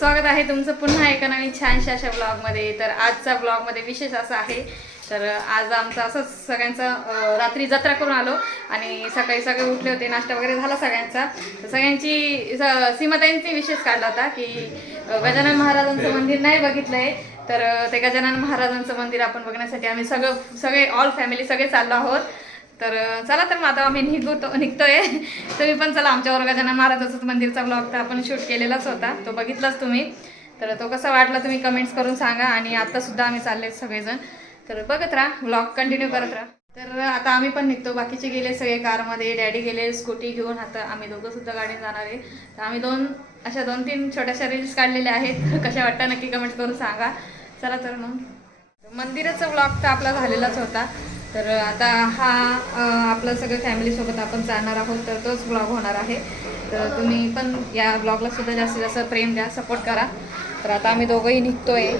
स्वागत आहे तुमचं पुन्हा एका नवीन छानशा अशा ब्लॉगमध्ये तर आजचा ब्लॉगमध्ये विशेष असा आहे तर आज आमचं असंच सगळ्यांचा रात्री जत्रा करून आलो आणि सकाळी सगळे उठले होते नाश्ता वगैरे झाला सगळ्यांचा. तर सगळ्यांची स- सीमाताईंनी विशेष काढला होता की गजानन महाराजांचं मंदिर नाही बघितलंय तर अं, ते गजानन महाराजांचं मंदिर आपण बघण्यासाठी आम्ही सगळं सगळे ऑल फॅमिली सगळे चाललो आहोत. तर चला तर मग आता आम्ही निघतो निघतोय. तुम्ही पण चला आमच्या वर्गाच्या महाराजाचं मंदिरचा ब्लॉग तर आपण शूट केलेलाच होता. तो बघितलाच तुम्ही. तर तो कसा वाटला तुम्ही कमेंट्स करून सांगा आणि आत्तासुद्धा आम्ही चालले सगळेजण. तर बघत राहा ब्लॉग कंटिन्यू करत राहा. तर आता आम्ही पण निघतो. बाकीचे गेले सगळे कारमध्ये. डॅडी गेले स्कूटी घेऊन आता आम्ही दोघं सुद्धा गाडीने जाणार आहे. तर आम्ही दोन अशा दोन तीन छोट्याशा रील्स काढलेल्या आहेत. कशा वाटतं नक्की कमेंट करून सांगा. चला तर मग. मंदिराचा ब्लॉग तर आपला झालेलाच होता. तर आता हा आपलं सगळं फॅमिलीसोबत आपण जाणार आहोत तर तोच ब्लॉग होणार आहे. तर तुम्ही पण या ब्लॉगला सुद्धा जास्तीत जास्त प्रेम द्या सपोर्ट करा. तर आता आम्ही दोघंही निघतोय.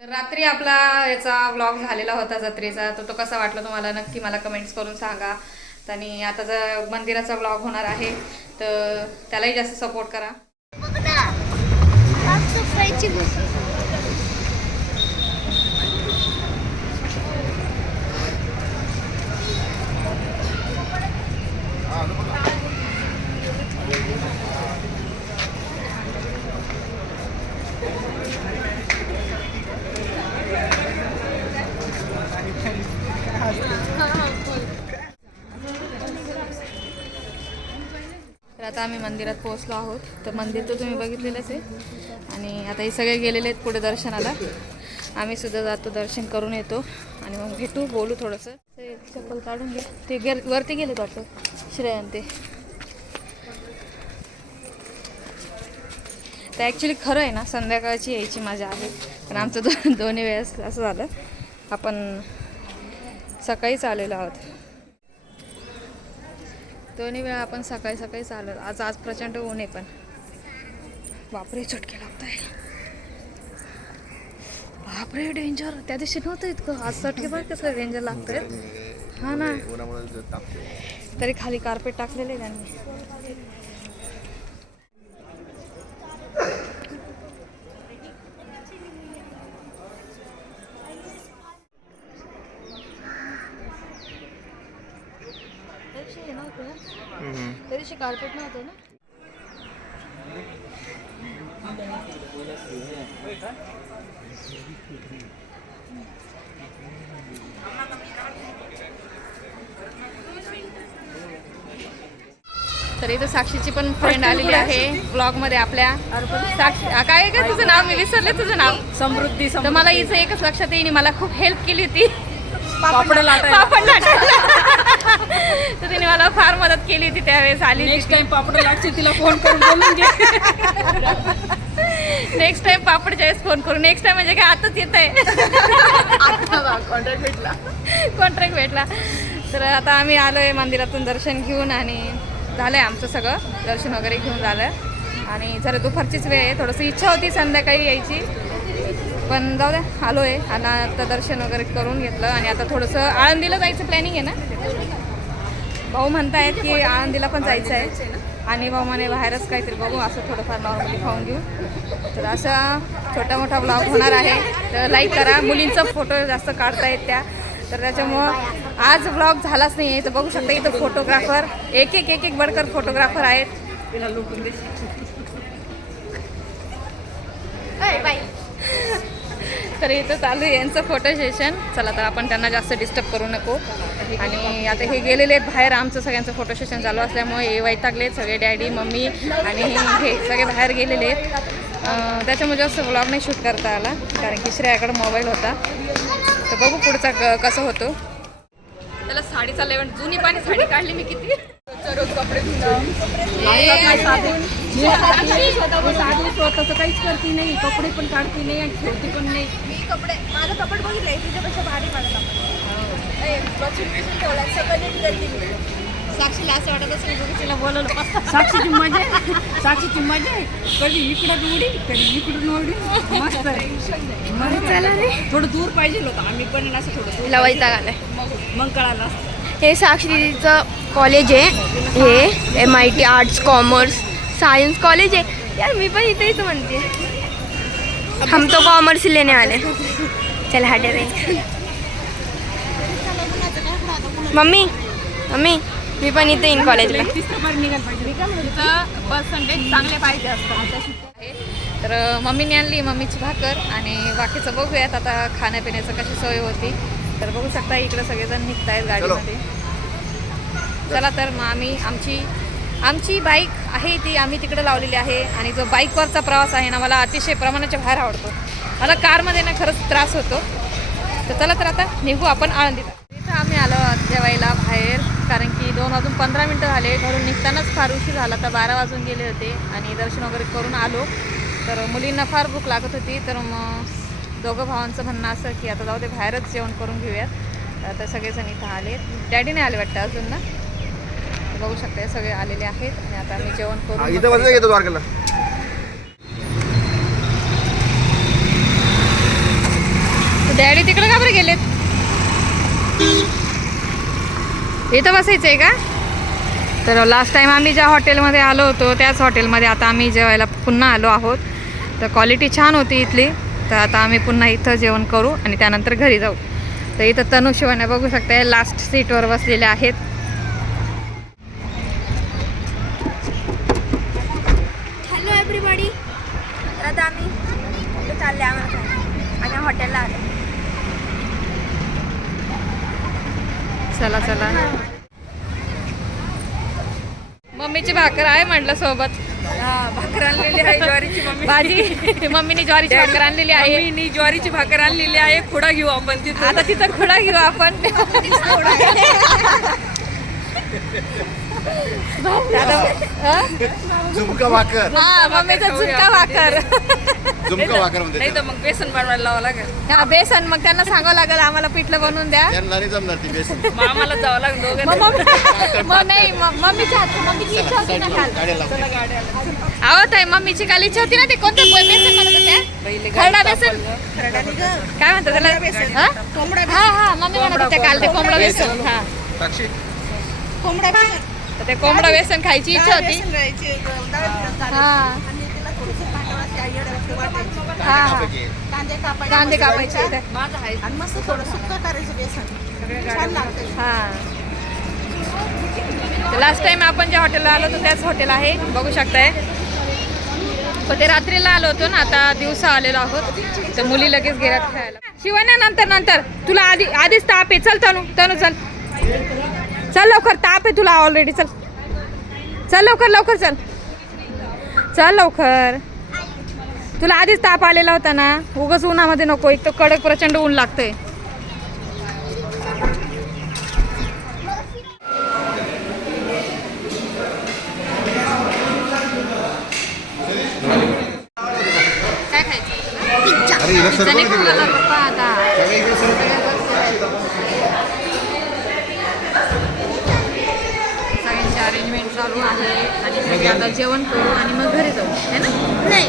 तर रात्री आपला याचा ब्लॉग झालेला होता जत्रेचा. तर तो कसा वाटला तुम्हाला? नक्की मला कमेंट्स करून सांगा. आणि आता जर मंदिराचा ब्लॉग होणार आहे तर त्यालाही जास्त सपोर्ट करा. आता आम्ही मंदिरात पोहोचलो आहोत. तर मंदिर तर तुम्ही बघितलेलंच आहे. आणि आता हे सगळे गेलेले आहेत पुढे दर्शनाला. आम्ही सुद्धा जातो दर्शन करून येतो. आणि मग भेटू बोलू थोडंसं. ते चप्पल काढून घे. ते गे वरती गेले वाटतं? श्रेयन ते. तर ॲक्च्युली खरं आहे ना संध्याकाळची यायची मजा आहे. पण आमचं दो दोन्ही वेळेस असं झालं. आपण सकाळीच आलेलो आहोत. दोन्ही वेळा आपण सकाळी सकाळी चालत आज आज प्रचंड ऊन आहे पण. बापरे चटके लागत आहे बापरे डेंजर त्या दिवशी नव्हतं इतकं. आज चटके बघ कसं डेंजर लागत हा ना. तरी खाली कार्पेट टाकलेले आहे त्यांनी त्या दिवशी हे नव्हतं त्या दिवशी कार्पेट नव्हतं ना? तर इथं साक्षीची पण फ्रेंड आलेली आहे. ब्लॉगमध्ये आपल्या. साक्षी काय आहे का तुझं नाव? मी विसरले तुझं नाव. समृद्धी तर मला हिचं एकच लक्षात येईन मला खूप हेल्प केली होती. पापड लाटायला. तर तिने मला फार मदत केली होती त्यावेळेस आली नेक्स्ट टाइम पापड लागते तिला फोन करून बोलून घे नेक्स्ट टाइम पापडच्या वेळेस फोन करू. नेक्स्ट टाइम म्हणजे काय आताच येत आहे. कॉन्टॅक्ट भेटला. कॉन्ट्रॅक्ट भेटला. तर आता आम्ही आलोय मंदिरातून दर्शन घेऊन आणि झालंय आमचं सगळं. दर्शन वगैरे घेऊन झालं आणि जरा दुपारचीच वेळ आहे. थोडंसं इच्छा होती संध्याकाळी यायची. पण जाऊ द्या आलो आहे आणि आता दर्शन वगैरे करून घेतलं आणि आता थोडंसं आळंदीला जायचं प्लॅनिंग आहे ना? भाऊ म्हणतायत की आळंदीला पण जायचं आहे. आणि भाऊ म्हणे बाहेरच काहीतरी बघू असं थोडंफार नॉर्मली खाऊन घेऊ. तर असा छोटा मोठा ब्लॉग होणार आहे. तर लाईक करा. मुलींचा फोटो जास्त काढतायत त्या. तर त्याच्यामुळं आज ब्लॉग झालाच नाही आहे तर बघू शकता इथं फोटोग्राफर एक एक एक एक बडकर फोटोग्राफर आहेत तर इथं चालू आहे यांचं फोटो सेशन चला तर आपण त्यांना जास्त डिस्टर्ब करू नको. आणि आता हे गेलेले आहेत बाहेर. आमचं सगळ्यांचं फोटो सेशन चालू असल्यामुळे हे वैतागले सगळे डॅडी मम्मी आणि हे सगळे बाहेर गेलेले आहेत. त्याच्यामुळे जास्त ब्लॉग नाही शूट करता आला कारण की श्रेयाकडे मोबाईल होता. तर बघू पुढचा क- कसं होतो. त्याला साडीचा लेवण जुनी पाणी साडी काढली मी किती. रोज कपडे स्वतःच काहीच करते नाही. कपडे पण काढते नाही आणि ठेवते पण नाही. कपडे माझं कपड बघितलंय तुझ्यापेक्षा भारी माझं कपड. ए, बसून बसून ठेवला सगळं नीट करते मी. साक्षीला असं वाटत असेल तिला बोलवलं साक्षीची मजा आहे. साक्षीची मजा आहे. कधी इकडं उडी कधी इकडून उडी मस्त आहे. थोडं दूर पाहिजे होतं. आम्ही पण असं थोडं दूर तिला वैताग आलाय. मग कळालं. हे साक्षरीचं कॉलेज आहे. हे M I T arts commerce science college आहे. यार मी पण इथेच म्हणते. हम तो कॉमर्स लेने वाले चल हटे रे मम्मी मम्मी मी पण इथे इन कॉलेजला पर्सेंटेज चांगले पाहिजे असतात तर मम्मीने आणली मम्मीची भाकर आणि बाकीचं बघूयात आता खाण्यापिण्याचं कशी सोय होती. तर बघू शकता इकडे सगळेजण निघत आहेत गाडीमध्ये. चला तर मग आम्ही आमची आमची बाईक आहे ती आम्ही तिकडे लावलेली आहे आणि जो बाईकवरचा प्रवास आहे ना मला अतिशय प्रमाणाच्या बाहेर आवडतो. मला कारमध्ये ना खरंच त्रास होतो. तर चला तर आता निघू आपण आळंदीला. इथं आम्ही आलो आहोत जेवायला बाहेर कारण की दोन वाजून पंधरा मिनटं झाले. घरून निघतानाच फार उशीर झाला. तर बारा वाजून गेले होते आणि दर्शन वगैरे करून आलो. तर मुलींना फार भूक लागत होती. तर मग दोघं भावांचं म्हणणं असं की आता जाऊ ते बाहेरच जेवण करून घेऊयात. तर आता सगळेजण इथं आले डॅडी नाही आले वाटतं अजून ना? बघू शकता सगळे आलेले आहेत आणि आता आम्ही जेवण करून मग इथं घेतो द्वारकेला. डॅडी तिकडे का बरं गेलेत? इथं बसायचं आहे का? तर लास्ट टाईम आम्ही ज्या हॉटेलमध्ये आलो होतो त्याच हॉटेलमध्ये आता आम्ही जेवायला पुन्हा आलो आहोत. तर क्वालिटी छान होती इथली. तर आता आम्ही पुन्हा इथं जेवण करू आणि त्यानंतर घरी जाऊ. तर इथं तनु शिवाने बघू शकता लास्ट सीटवर बसलेले आहेत हॅलो एव्हरीबॉडी तर आता आम्ही इथे चालले आम्हाला खायला. आणि हॉटेलला आलो चला चला मम्मीची भाकर आहे म्हटलं सोबत. भाकर आणलेली आहे ज्वारीची मम्मी. भाजी. मम्मीने ज्वारीची भाकर आणलेली आहे. मम्मीनी ज्वारीची भाकर आणलेली आहे. खुडा घेऊ आपण तिथं. आता तिथं खुडा घेऊ आपण. दादा? झुमका भाकर हा मम्मीचा झुणका भाकर झुमका भाकर नाही म्हणते तर मग बेसन बनवायला लावावं लागेल. हा बेसन मग त्यांना सांगावं लागेल आम्हाला पिठलं बनवून द्या. त्यांना नाही जमणार ती बेसन. मग आम्हाला जावं लागेल मग दोघं मम्मी- मग नाही मग मम्मीच्या हात मम्मीची इच्छा होती ना काल. गाड्या लावून अहो ताई मम्मीची काल इच्छा होती ना ते. कोणते बेसन म्हणत होत्या? खरडा बेसन? काय म्हणतात त्याला? हं? हा हा मम्मी म्हणत होत्या काल ते कोंबडा बेसन. हा. साक्षी? कोंबड्या तर ते कोंबडा बेसन खायची इच्छा होती. हा. हा. हा. कांदे कापायचे. कांदे कापायचे. होते. माझं आहे. आणि मस्त थोडं सुक्क करायचं बेसन. छान लागतं. हा. लास्ट टाइम आपण ज्या हॉटेलला आलो होतो त्याच हॉटेल आहे. बघू शकताय. पण ते रात्रीला आलो होतो ना आता दिवसा आलेलो आहोत. तर मुली लगेच गेल्यात खायला. शिवान्या नंतर नंतर. तुला आधी आधीच ताप आहे. चल तनू तनू चल. चल लवकर ताप आहे तुला ऑलरेडी चल. चल लवकर लवकर चल. चल लवकर. तुला आधीच ताप आलेला होता ना? उगाच उन्हामध्ये नको एक तर कडक प्रचंड ऊन लागतंय. काय खायचं आता जेवण करू आणि मग घरी जाऊ है ना? घे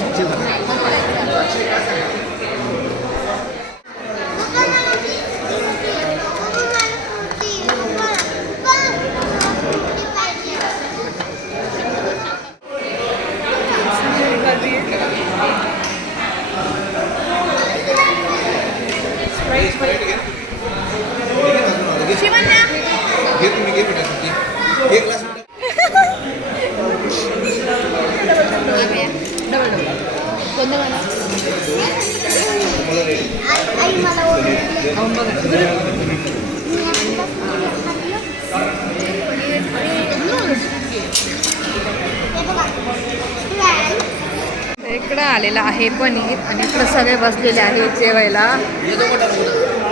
इकडं आलेलं आहे पनीर आणि इकडं सगळे बसलेले आहेत जेवायला.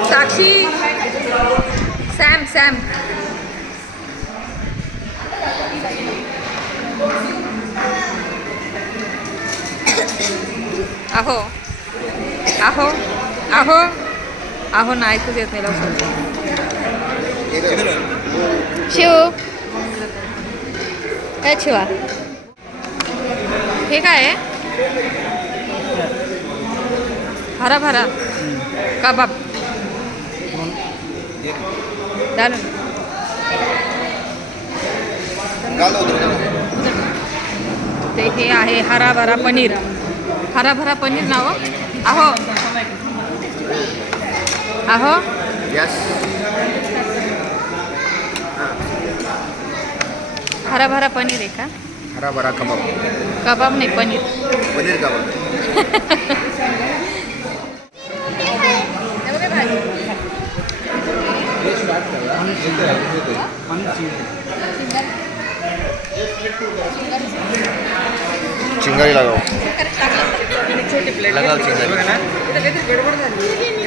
Sakshi Sam Sam. अहो अहो अहो अहो ना ऐकूच येत नाही लवकर. शिव. काय शिवा. हे काय आहे? हरा भरा कबाब. ते हे आहे हरा भरा पनीर. हरा भरा पनीर नाव? अहो अहो यस हरा भरा पनीर आहे का? हरा भरा कबाब कबाब नाही पनीर पनीर कबाब चिंगारी लगाओ लगाओ चिंगारी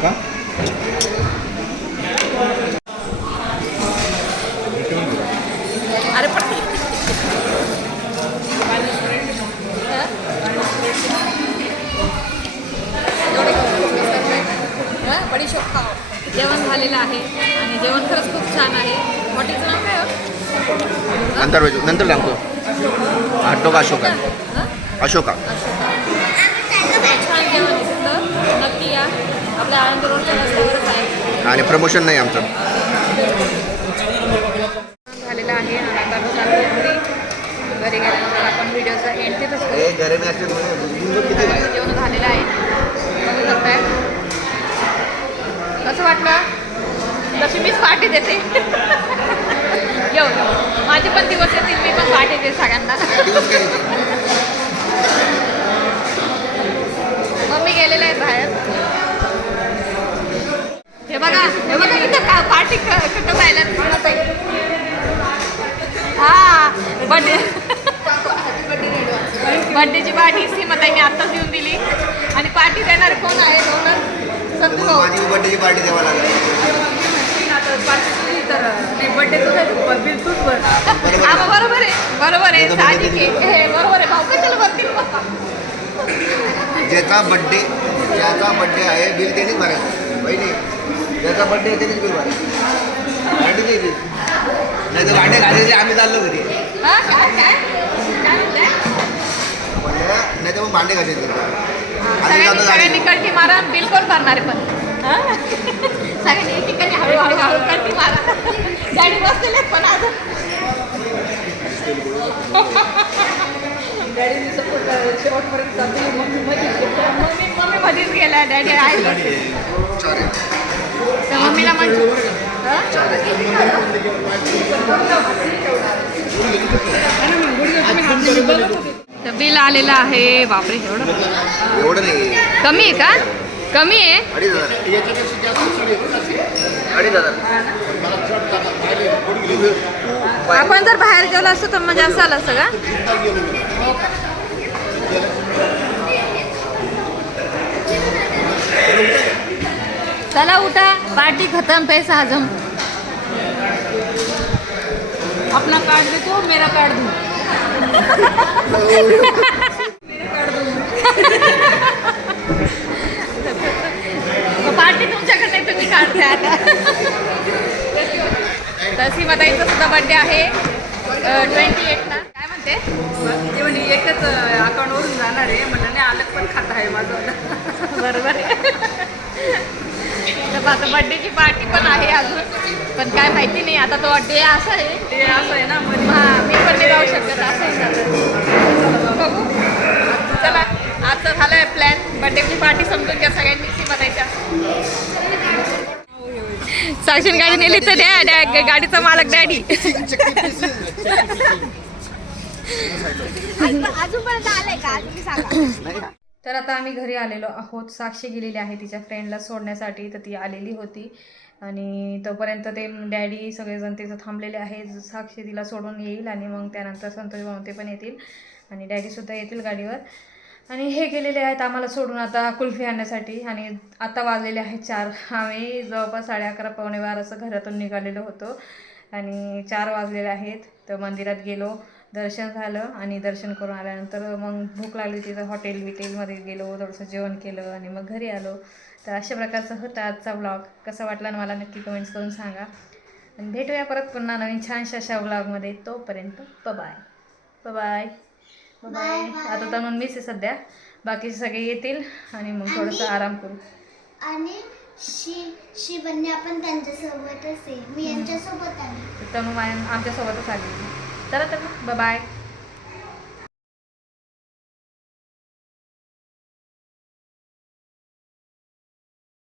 का अरे पण जेवण झालेलं आहे. आणि जेवण खरंच खूप छान आहे. हॉटेलचं नाव काय हो? नंतर भेटू. नंतर सांगतो. अशोका अशोका हं? अशोका. छान जेवण आहे तिथं नक्की या. आपल्या आनंद रोडच्या रस्त्यावरच आहे. आणि प्रमोशन नाही आमचं. झालेलं आहे. आणि आता घरी. घरी गेल्यानंतर आपण व्हिडिओचा एंड तिथंच करू. सगळ्यांचं जेवण झालेलं आहे. बघू शकताय. कसं वाटलं? तशी मीच पार्टी देते. येऊ येऊ माझे पण दिवस येतील मी पण पार्टी देते सगळ्यांना. मम्मी गेलेले आहेत बाहेर. हे बघा हे बघा इथं का पार्टी कुठं पाहिलं दिसत आहे. हा बर्थडे बर्थडेची पार्टी मी आत्ताच देऊन दिली. आणि पार्टी देणार कोण आहे डोनर संतू भाऊ. बड्डेची पार्टी द्यावा तुझा बरोबर आहे. बरोबर आहे. बरोबर आहे. भाऊ कशाला भरतील पप्पा ज्याचा बड्डे ज्याचा बड्डे आहे बिल त्यांनीच भरायचं बहिणी ज्याचा बड्डे आहे त्यांनीच बिल भरायचं गाडी नाही तर गाड्या घालायचे आम्ही चाललो घरी. नाही तर मग भांडे आम्ही सगळ्यांनी गाडी कल्टी मारा बिल कोण भरणार आहे पण? सगळ्यांनी ठिकाणी हळूहळू हळू कल्टी मारा गाडी बसलेले पण अजून. मम्मी मम्मी मध्येच गेला. डॅडी आहे. सॉरी तर मम्मीला म्हणजे बिल आलेलं आहे. बापरे एवढं? एवढं नाही. कमी आहे का? कमी आहे. अडीच हजार अडीच हजार आपण जर बाहेर गेलो असतो तर मजा असं आलं असतं का? चला उठा पार्टी खतम पैसा हजम. अपना कार्ड दे तो मेरा कार्ड दूँ पार्टी आता तर सीमाताईचा सुद्धा बर्थडे आहे. ट्वेंटी एटला काय म्हणते? ते म्हणजे एकच अकाउंटवरून जाणार आहे. म्हणलं नाही अलग पण खातं आहे माझं. बरोबर. आहे आता बर्थडेची पार्टी पण आहे अजून. पण काय माहिती नाही आता तो डे असा आहे. ते असं आहे ना मध्ये हा मी पण नाही जाऊ शकत असं आहे. बघू. चला आजचं झालं प्लॅन बर्थडेची पार्टी समजून घ्या सगळ्यांनी सीमाताईच्या. साक्षी गाडी नेली तर द्या डॅ गाडीचा मालक डॅडी. अजूनपर्यंत आलंय का तुम्ही सांगा तर आता आम्ही घरी आलेलो आहोत. साक्षी गेलेली आहे तिच्या फ्रेंडला सोडण्यासाठी. तर ती आलेली होती. आणि तोपर्यंत ते डॅडी सगळेजण तिथं थांबलेले आहेत. साक्षी तिला सोडून येईल आणि मग त्यानंतर संतोष भाऊ ते पण येतील. आणि डॅडीसुद्धा येतील गाडीवर. आणि हे गेलेले आहेत आम्हाला सोडून आता कुल्फी आणण्यासाठी. आणि आता वाजलेले आहेत चार. आम्ही जवळपास साडे अकरा पावणे बारा असं घरातून निघालेलो होतो. आणि चार वाजलेले आहेत. तर मंदिरात गेलो. दर्शन झालं आणि दर्शन करून आल्यानंतर मग भूक लागली तिथं हॉटेल विटेलमध्ये गेलो. थोडंसं जेवण केलं आणि मग घरी आलो. तर अशा प्रकारचा होता आजचा ब्लॉग कसा वाटला ना मला नक्की कमेंट्स करून सांगा. आणि भेटूया परत पुन्हा नवीन छानशा अशा ब्लॉगमध्ये तोपर्यंत बाय बाय बाय आता तनुन मिस आहे सध्या. बाकी सगळे येतील आणि मग थोडंसं आराम करू. आणि शी शिवन्या पण त्यांच्यासोबतच आहे. मी यांच्यासोबत आले तर तनु माय आमच्यासोबतच आली. चला तर बाय